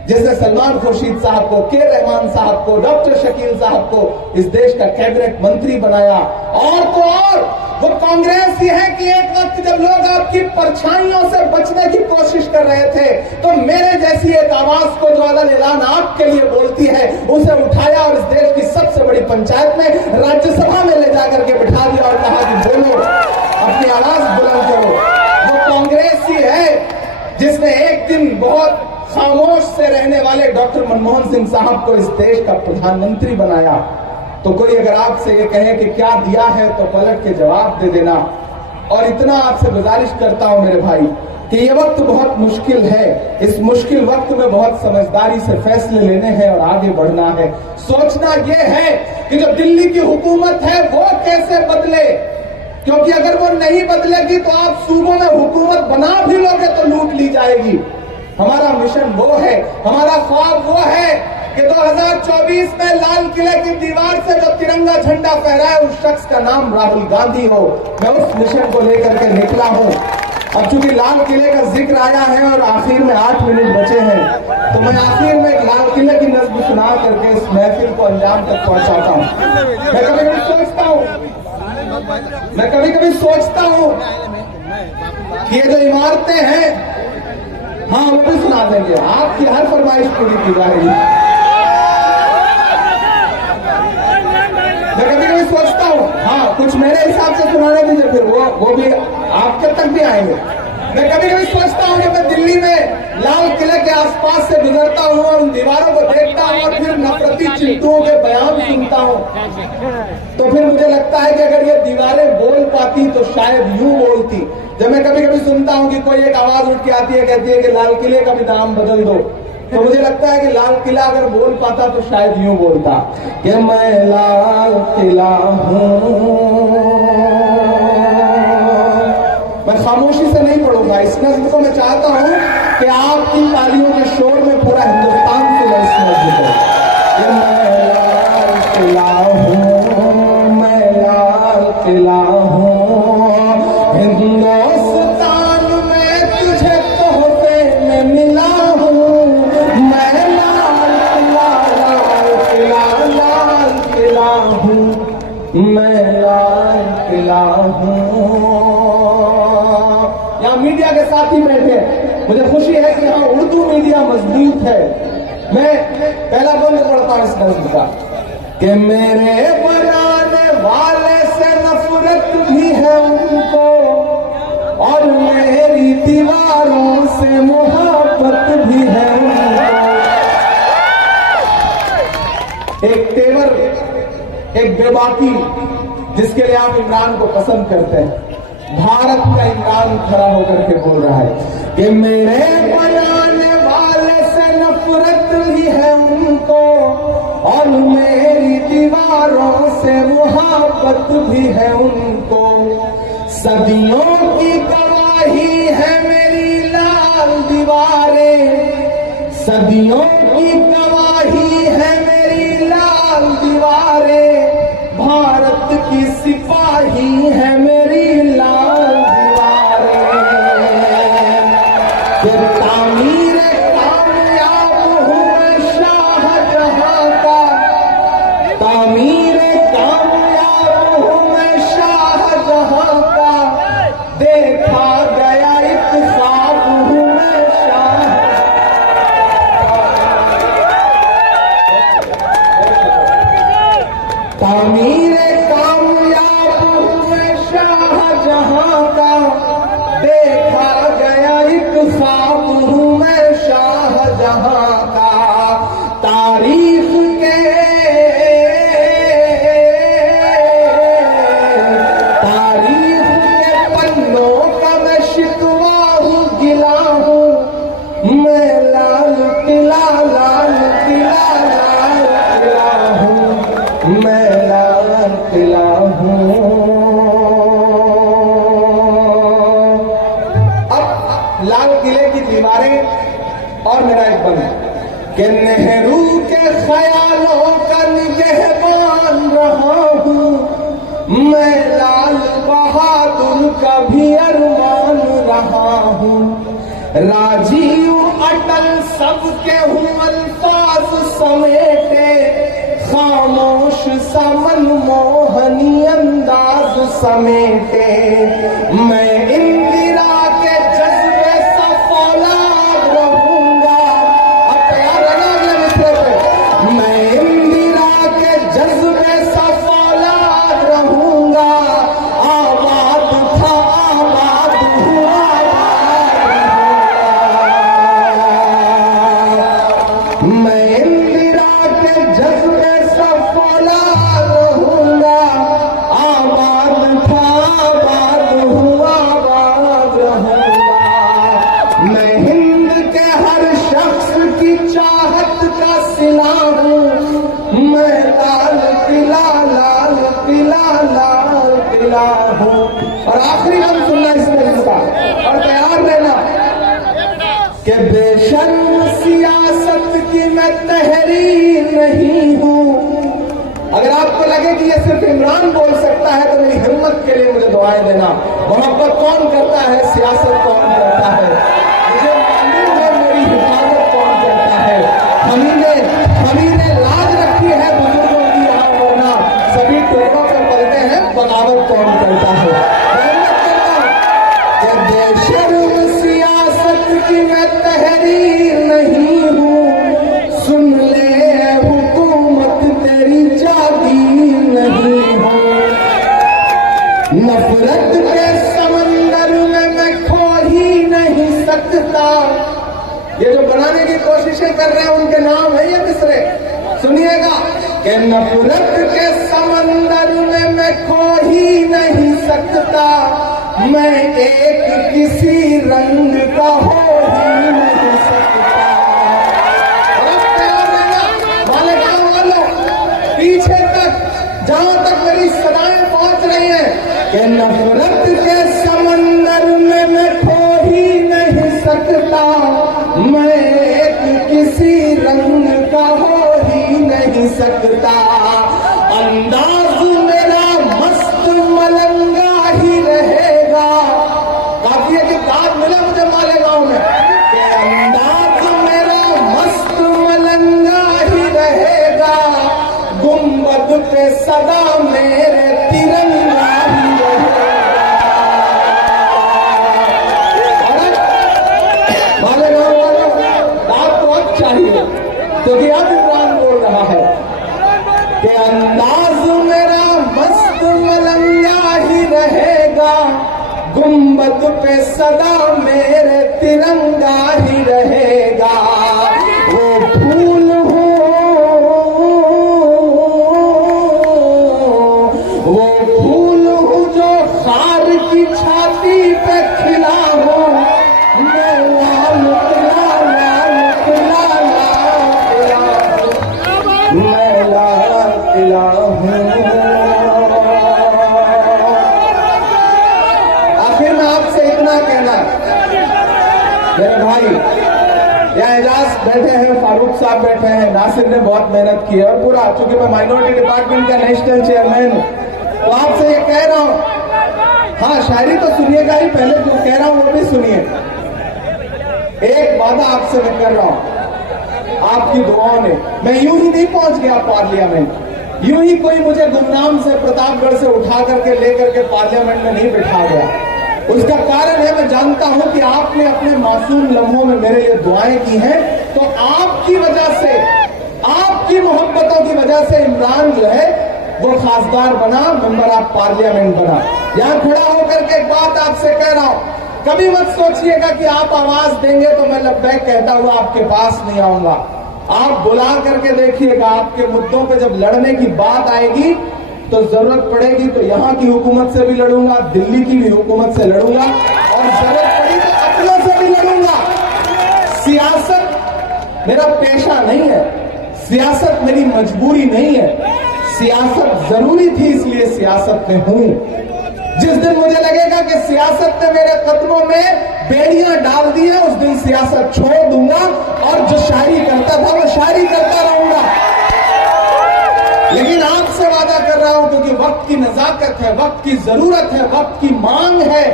जिसने सलमान खुर्शीद साहब को, के रहमान साहब को, डॉक्टर शकील साहब को इस देश का कैबिनेट मंत्री बनाया। और तो और वो कांग्रेस ही है कि एक वक्त जब लोग आपकी परछाइयों से बचने की कोशिश कर रहे थे, तो मेरे जैसी एक आवाज को जो अदल ऐलान आपके लिए बोलती है, उसे उठाया और इस देश की सबसे बड़ी पंचायत में, राज्यसभा में ले जाकर के बिठा दिया और कहा कि बोलो, अपनी आवाज बुलंद करो। वो कांग्रेस ही है जिसने एक दिन बहुत खामोश से रहने वाले डॉक्टर मनमोहन सिंह साहब को इस देश का प्रधानमंत्री बनाया। तो कोई अगर आपसे ये कहे कि क्या दिया है, तो पलट के जवाब दे देना। और इतना आपसे गुजारिश करता हूं मेरे भाई कि ये वक्त बहुत मुश्किल है। इस मुश्किल वक्त में बहुत समझदारी से फैसले लेने हैं और आगे बढ़ना है। सोचना ये है कि जो दिल्ली की हुकूमत है वो कैसे बदले, क्योंकि अगर वो नहीं बदलेगी तो आप सूबों में हुकूमत बना भी लोगे तो लूट ली जाएगी। हमारा मिशन वो है, हमारा ख्वाब वो है कि 2024 में लाल किले की दीवार से जो तिरंगा झंडा फहराए उस शख्स का नाम राहुल गांधी हो। मैं उस मिशन को लेकर के निकला हूं। अब चूंकि लाल किले का जिक्र आया है और आखिर में 8 मिनट बचे हैं, तो मैं आखिर में लाल किले की नज़्म सुना करके इस महफिल को अंजाम तक पहुंचाता हूं। मैं कभी कभी सोचता हूं कि ये जो इमारतें हैं, हाँ वो भी सुना देंगे, आपकी हर फरमाइश पूरी की जाएगी। मैं कभी कभी सोचता हूँ, हाँ कुछ मेरे हिसाब से सुनाने दीजिए, फिर वो भी आपके तक भी आएंगे। मैं कभी कभी सोचता हूँ कि मैं दिल्ली में लाल किले के आसपास से गुजरता हूँ और उन दीवारों को देखता हूँ और फिर नफरती चिंटुओं के बयान सुनता हूँ, तो फिर मुझे लगता है कि अगर ये दीवारें बोल पाती तो शायद यूं बोलती। जब मैं कभी कभी सुनता हूँ कि कोई एक आवाज उठ के आती है, कहती है कि लाल किले का भी नाम बदल दो, तो मुझे लगता है कि लाल किला अगर बोल पाता तो शायद यूं बोलता कि मैं लाल किला हूं। मैं खामोशी से नहीं पढ़ूंगा, इस नज्म को मैं चाहता हूं कि आपकी तालियों के शोर में पूरा हिंदुस्तान से इस नज्म को कि मैं लाल किला हूं, मैं लाल किला हूं, हिंदुस्तान में तुझे तोहफे में मिला हूं, मैं लाल किला, लाल किला, लाल किला हूं, मैं लाल किला हूं। यहाँ मीडिया के साथी बैठे, मुझे खुशी है कि यहाँ उर्दू मीडिया मजबूत है। मैं पहला बंद पढ़ता हूं इस नज्म का कि मेरे बनाने वाले से नफरत भी है उनको और मेरी दीवारों से मोहब्बत भी है उनको। एक तेवर, एक बेबाकी जिसके लिए आप इमरान को पसंद करते हैं, भारत का इमरान खड़ा होकर के बोल रहा है कि मेरे बनाने वाले से नफरत भी है उनको और मेरी दीवारों से मोहब्बत भी है उनको। सदियों की गवाही है मेरी लाल दीवारें, सदियों की गवाही है मेरी लाल दीवारें, भारत की सिपाही है मेरी लाल दीवारें। तामीर कामयाब हूँ मैं शाहजहां का, तामीर कामयाब हूँ मैं शाहजहां का, देखा गया एक ख्वाब हूँ मैं तामीर कामयाब हूँ मैं शाहजहां का, देखा गया एक ख्वाब हूँ मैं शाहजहां का। तारीख के पन्नों का मैं शिकवा हूँ, गिला हूँ, मैं लाल किला, लाल किला, लाल किला हूँ, मैं लाल किला हूँ। अब लाल किले की दीवारें और मेरा एक बंद कि नेहरू के ख्यालों का निगहबान रहा हूँ, मैं लाल बहादुर का भी अरमान रहा हूँ। राजीव अटल सबके हूँ अल्फाज समेटे, खामोश सा मनमोहनी अंदाज समेटे, मैं इंदिरा के जज्बे सा फौलाद रहूंगा। अब तैयार रहना अगले मिसरे पे। मैं इंदिरा के जज्बे सा फौलाद रहूंगा, आबाद था आबाद हुआ, मैं इंदिरा के जज्बे सा फौलाद रहूंगा, आबाद था आबाद हुआ, आबाद रहूंगा। मैं हिंद के हर शख्स की चाहत का सिला हूँ, मैं लाल किला, लाल किला, लाल किला हूँ। और आखिरी हम सुनना इस नज्म का और तैयार रहना कि बेशर्म सियासत की मैं तहरीर नहीं हूँ। अगर आपको लगे कि ये सिर्फ इमरान बोल सकता है तो मेरी हिम्मत के लिए मुझे दुआएं देना। मोहब्बत कौन करता है, सियासत कौन करता है, मुझे मालूम है मेरी हिफाजत कौन करता है। हमने लाज रखी है बुजुर्गों की यहाँ, वरना सभी टोलों पे पलते हैं, बगावत कौन करता है। बेशर्म सियासत की मैं तहरीर नहीं हूँ, सुन ले हुकूमत तेरी जागीर नहीं हूँ। नफरत के समंदर में मैं खो ही नहीं सकता। ये जो बनाने की कोशिशें कर रहे हैं उनके नाम है ये मिसरे, सुनिएगा कि नफरत के समंदर में मैं खो ही नहीं सकता, मैं एक किसी रंग का हो ही नहीं सकता। कि नफरत के समंदर में मैं खो ही नहीं सकता, मैं एक किसी रंग का हो ही नहीं सकता। अंदाज मेरा मस्त मलंगा ही रहेगा। काफी है कि दाद मिला मुझे मालेगांव में कि अंदाज मेरा मस्त मलंगा ही रहेगा, गुंबद पे सदा मेरे तिरंगा ही रहेगा। मालेगांव वालों, दाद तो अब चाहिए क्योंकि अब इमरान बोल रहा है कि अंदाज मेरा मस्त मलंगा ही रहेगा, गुंबद पे सदा मेरे तिरंगा ही रहेगा। वो फूल हो, वो फूल हो जो खार की छाती पे खिला हो, मैं लाल किला लाल किला लाल किला, मैं लाल किला हूँ। आखिर में आपसे इतना कहना, मेरे भाई यहाँ एजाज बैठे हैं, फारूक साहब बैठे हैं, नासिर ने बहुत मेहनत की है और पूरा, चूंकि मैं माइनॉरिटी डिपार्टमेंट का नेशनल चेयरमैन हूँ तो आपसे ये कह रहा हूँ, हाँ शायरी तो सुनिएगा ही, पहले जो कह रहा हूँ वो भी सुनिए। एक वादा आपसे मैं कर रहा हूँ, आपकी दुआओं ने मैं यूं ही नहीं पहुंच गया पार्लियामेंट, यूं ही कोई मुझे गुमनाम से प्रतापगढ़ से उठा करके लेकर के पार्लियामेंट में नहीं बिठा गया। उसका कारण है, मैं जानता हूं कि आपने अपने मासूम लम्हों में मेरे लिए दुआएं की हैं, तो आपकी वजह से, आपकी मोहब्बतों की वजह से इमरान जो है वो खासदार बना, मेंबर ऑफ पार्लियामेंट बना। यहां खड़ा होकर के एक बात आपसे कह रहा हूं, कभी मत सोचिएगा कि आप आवाज देंगे तो मैं लब्बैक कहता हुआ आपके पास नहीं आऊंगा। आप बुला करके देखिएगा, आपके मुद्दों पे जब लड़ने की बात आएगी तो जरूरत पड़ेगी तो यहां की हुकूमत से भी लड़ूंगा, दिल्ली की भी हुकूमत से लड़ूंगा और जरूरत पड़ी तो अपनों से भी लड़ूंगा। सियासत मेरा पेशा नहीं है, सियासत मेरी मजबूरी नहीं है, सियासत जरूरी थी इसलिए सियासत में हूं। जिस दिन मुझे लगेगा कि सियासत ने मेरे कदमों में बेड़ियां डाल दी है, उस दिन सियासत छोड़ दूंगा और जो शायरी करता था वो शायरी करता रहूंगा। लेकिन आपसे वादा कर रहा हूं क्योंकि वक्त की नजाकत है, वक्त की जरूरत है, वक्त की मांग है,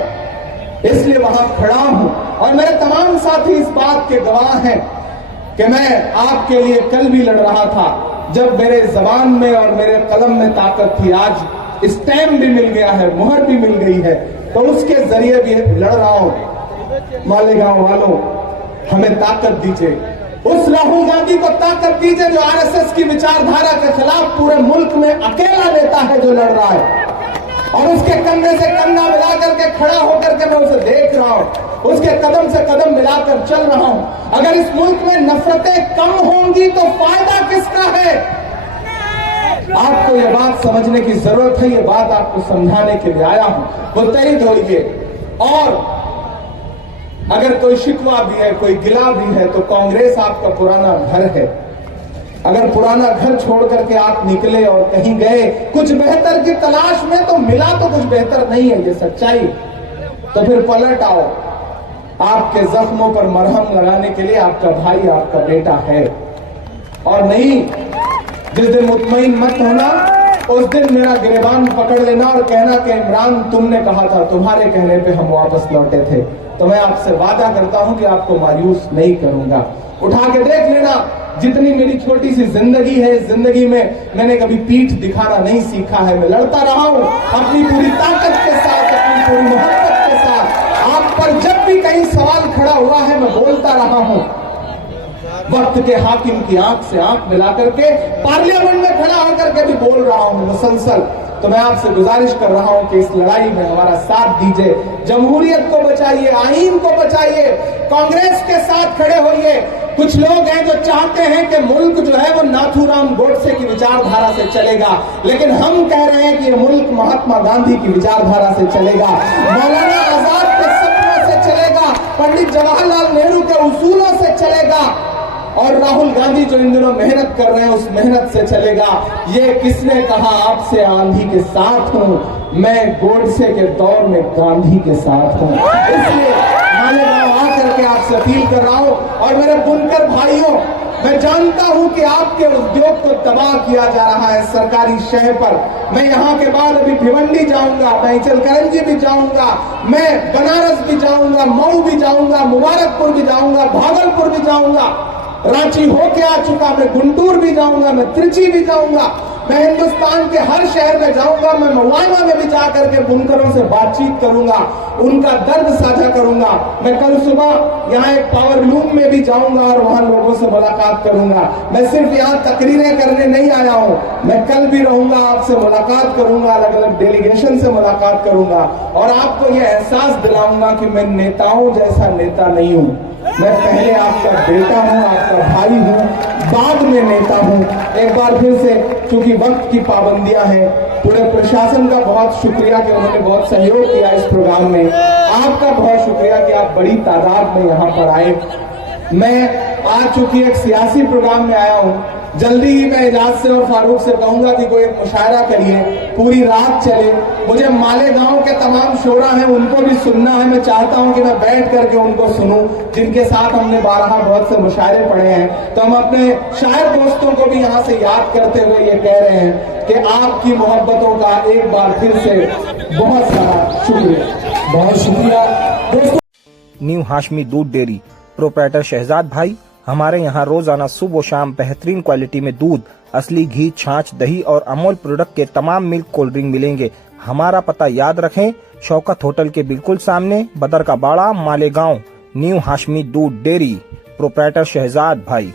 इसलिए वहां खड़ा हूं। और मेरे तमाम साथी इस बात के गवाह हैं कि मैं आपके लिए कल भी लड़ रहा था जब मेरे जबान में और मेरे कलम में ताकत थी। आज स्टैम्प भी मिल गया है, मुहर भी मिल गई है, तो उसके जरिए भी लड़ रहा हूं। मालेगांव वालों, हमें ताकत दीजिए, उस राहुल गांधी को ताकत दीजिए जो आरएसएस की विचारधारा के खिलाफ पूरे मुल्क में अकेला नेता है जो लड़ रहा है, और उसके कंधे से कंधा मिला करके खड़ा होकर के मैं उसे देख रहा हूं, उसके कदम से कदम मिलाकर चल रहा हूं। अगर इस मुल्क में नफरतें कम होंगी तो फायदा किसका है? आपको यह बात समझने की जरूरत है, यह बात आपको समझाने के लिए आया हूं। मुत्तहिद होइए, और अगर कोई शिकवा भी है, कोई गिला भी है, तो कांग्रेस आपका पुराना घर है। अगर पुराना घर छोड़ करके आप निकले और कहीं गए कुछ बेहतर की तलाश में, तो मिला तो कुछ बेहतर नहीं है, ये सच्चाई, तो फिर पलट आओ। आपके जख्मों पर मरहम लगाने के लिए आपका भाई, आपका बेटा है। और नहीं, जिस दिन मुतमईन मत होना उस दिन मेरा गिरेबान पकड़ लेना और कहना कि इमरान तुमने कहा था, तुम्हारे कहने पे हम वापस लौटे थे। तो मैं आपसे वादा करता हूं कि आपको मायूस नहीं करूंगा। उठा के देख लेना, जितनी मेरी छोटी सी जिंदगी है, इस जिंदगी में मैंने कभी पीठ दिखाना नहीं सीखा है। मैं लड़ता रहा हूं अपनी पूरी ताकत के साथ, अपनी पूरी मोहब्बत के साथ। आप पर जब भी कहीं सवाल खड़ा हुआ है मैं बोलता रहा हूं। वक्त के हाकिम की आंख से आंख मिला करके पार्लियामेंट में खड़ा होकर के भी बोल रहा हूं मुसलसल। तो मैं आपसे गुजारिश कर रहा हूं कि इस लड़ाई में हमारा साथ दीजिए, जमहूरियत को बचाइए, आईन को बचाइए, कांग्रेस के साथ खड़े होइए। कुछ लोग हैं जो चाहते हैं कि मुल्क जो है वो नाथूराम गोडसे की विचारधारा से चलेगा, लेकिन हम कह रहे हैं कि ये मुल्क महात्मा गांधी की विचारधारा से चलेगा, मौलाना आजाद के सपनों से चलेगा, पंडित जवाहरलाल नेहरू के उसूलों से चलेगा, और राहुल गांधी जो इन दिनों मेहनत कर रहे हैं उस मेहनत से चलेगा। ये किसने कहा आपसे आंधी के साथ हूं? मैं गोडसे के दौर में गांधी के साथ हूं। इसलिए मालेगांव आकर के आपसे अपील कर रहा हूं। और मेरे बुनकर भाइयों, मैं जानता हूं कि आपके उद्योग को तबाह किया जा रहा है सरकारी शहर पर। मैं यहां के बाद अभी भिवंडी जाऊंगा, मैं इचलकरंजी भी जाऊंगा, मैं बनारस भी जाऊंगा, मऊ भी जाऊंगा, मुबारकपुर भी जाऊंगा, भागलपुर भी जाऊंगा, रांची होके आ चुका, मैं गुंटूर भी जाऊंगा, मैं त्रिची भी जाऊंगा, मैं हिंदुस्तान के हर शहर में जाऊंगा, मैं मवाना में भी जाकर के बुनकरों से बातचीत करूंगा, उनका दर्द साझा करूंगा। मैं कल सुबह यहाँ एक पावर लूम में भी जाऊंगा और वहां लोगों से मुलाकात करूंगा। मैं सिर्फ यहाँ तकरीरें करने नहीं आया हूँ, मैं कल भी रहूंगा, आपसे मुलाकात करूंगा, अलग अलग डेलीगेशन से मुलाकात करूंगा और आपको यह एहसास दिलाऊंगा कि मैं नेताओं जैसा नेता नहीं हूँ। मैं पहले आपका बेटा हूं, आपका भाई हूं, बाद में नेता हूं। एक बार फिर से, चूंकि वक्त की पाबंदियां हैं, पूरे प्रशासन का बहुत शुक्रिया कि उन्होंने बहुत सहयोग किया इस प्रोग्राम में। आपका बहुत शुक्रिया कि आप बड़ी तादाद में यहाँ पर आए। मैं आज चूंकि एक सियासी प्रोग्राम में आया हूँ, जल्दी ही मैं एजाज से और फारूक से कहूंगा कि कोई एक मुशायरा करिए, पूरी रात चले। मुझे मालेगांव के तमाम शोरा हैं, उनको भी सुनना है। मैं चाहता हूं कि मैं बैठ करके उनको सुनूं, जिनके साथ हमने बारहा बहुत से मुशायरे पढ़े हैं। तो हम अपने शायर दोस्तों को भी यहाँ से याद करते हुए ये कह रहे हैं कि आपकी मोहब्बतों का एक बार फिर से बहुत सारा शुक्रिया। बहुत शुक्रिया दोस्तों। न्यू हाशमी दूध डेयरी प्रोप्राइटर शहजाद भाई, हमारे यहाँ रोजाना सुबह और शाम बेहतरीन क्वालिटी में दूध, असली घी, छाछ, दही और अमूल प्रोडक्ट के तमाम मिल्क कोल्ड ड्रिंक मिलेंगे। हमारा पता याद रखें, शौकत होटल के बिल्कुल सामने, बदर का बाड़ा, मालेगांव। न्यू हाशमी दूध डेयरी प्रोप्राइटर शहजाद भाई।